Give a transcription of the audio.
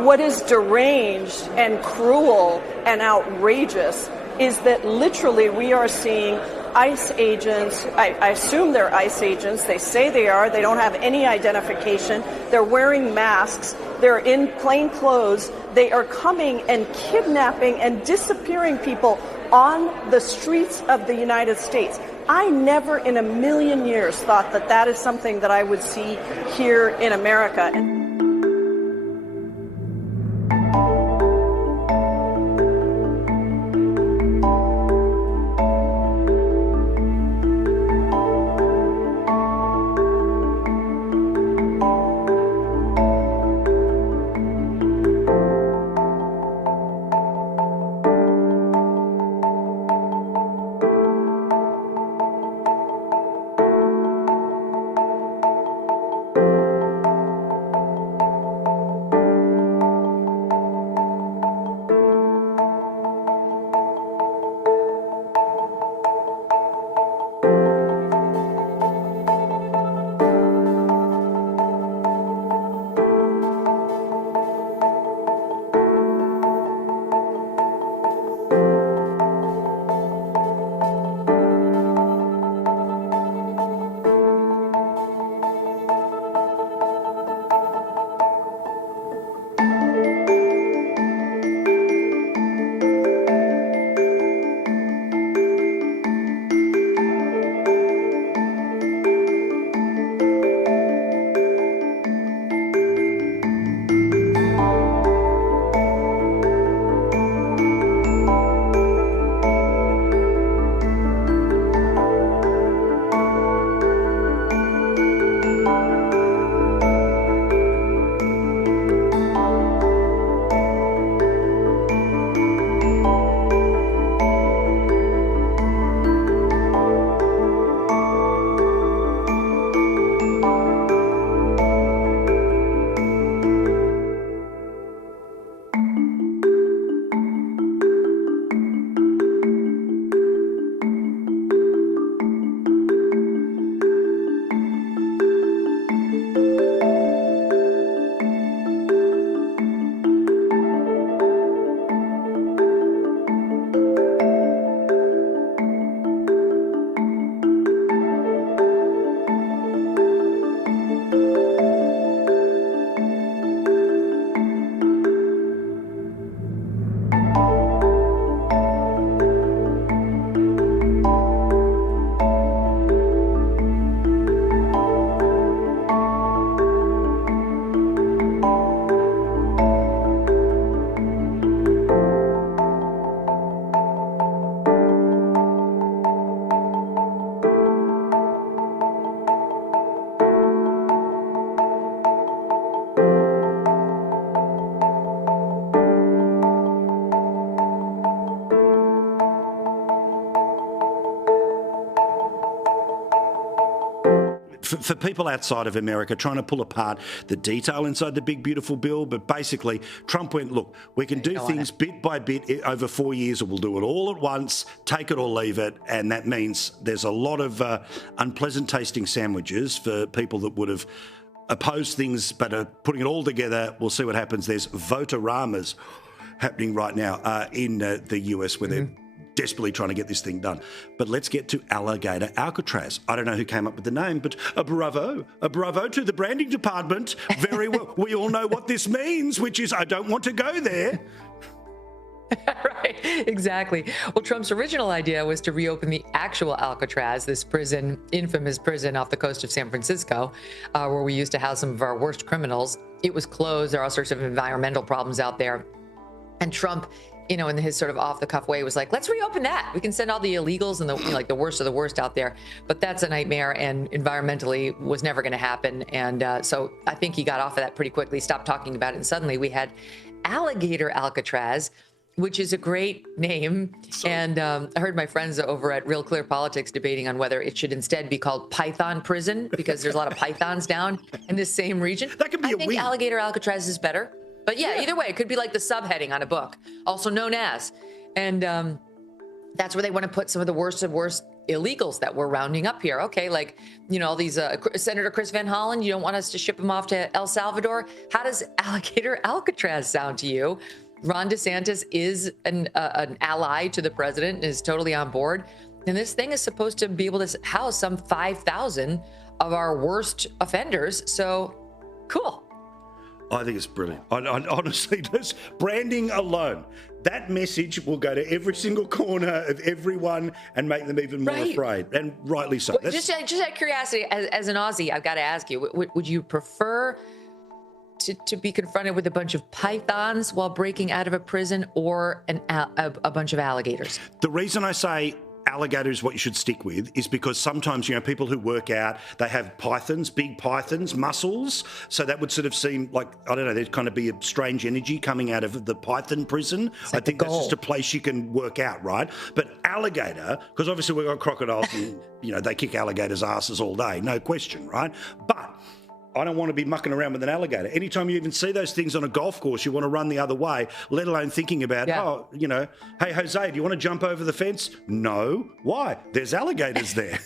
What is deranged and cruel and outrageous is that literally we are seeing ICE agents. I assume they're ICE agents. They say they are. They don't have any identification. They're wearing masks. They're in plain clothes. They are coming and kidnapping and disappearing people on the streets of the United States. I never in a million years thought that that is something that I would see here in America. For people outside of America trying to pull apart the detail inside the big, beautiful bill, but basically Trump went, look, we can do things bit by bit over 4 years, or we'll do it all at once, take it or leave it, and that means there's a lot of unpleasant tasting sandwiches for people that would have opposed things but are putting it all together. We'll see what happens. There's vote-a-ramas happening right now in the US where they're desperately trying to get this thing done. But let's get to Alligator Alcatraz. I don't know who came up with the name, but a bravo to the branding department. Very well. We all know what this means, which is I don't want to go there. Right, exactly. Well, Trump's original idea was to reopen the actual Alcatraz, this prison, infamous prison off the coast of San Francisco, where we used to house some of our worst criminals. It was closed. There are all sorts of environmental problems out there. And Trump, in his sort of off-the-cuff way, was like, let's reopen that. We can send all the illegals and the worst of the worst out there. But that's a nightmare, and environmentally was never going to happen. And so I think he got off of that pretty quickly, stopped talking about it. And suddenly we had Alligator Alcatraz, which is a great name. And I heard my friends over at Real Clear Politics debating on whether it should instead be called Python Prison, because there's a lot of pythons down in this same region. That could be I think Alligator Alcatraz is better. But yeah, either way, it could be like the subheading on a book, also known as. And that's where they want to put some of the worst of worst illegals that we're rounding up here. Okay, like, all these Senator Chris Van Hollen, you don't want us to ship him off to El Salvador. How does Alligator Alcatraz sound to you? Ron DeSantis is an ally to the president and is totally on board. And this thing is supposed to be able to house some 5,000 of our worst offenders. So cool. I think it's brilliant. Honestly, this branding alone, that message will go to every single corner of everyone and make them even more afraid, and rightly so. Well, just out of curiosity, as an Aussie, I've got to ask you, would you prefer to be confronted with a bunch of pythons while breaking out of a prison, or a bunch of alligators? The reason I say alligator is what you should stick with is because sometimes, people who work out, they have pythons, big pythons, muscles. So that would sort of seem like, I don't know, there'd kind of be a strange energy coming out of the python prison. I think that's just a place you can work out, right? But alligator, because obviously we've got crocodiles and, they kick alligators' asses all day, no question, right? But I don't want to be mucking around with an alligator. Anytime you even see those things on a golf course, you want to run the other way, let alone thinking about, hey, Jose, do you want to jump over the fence? No. Why? There's alligators there.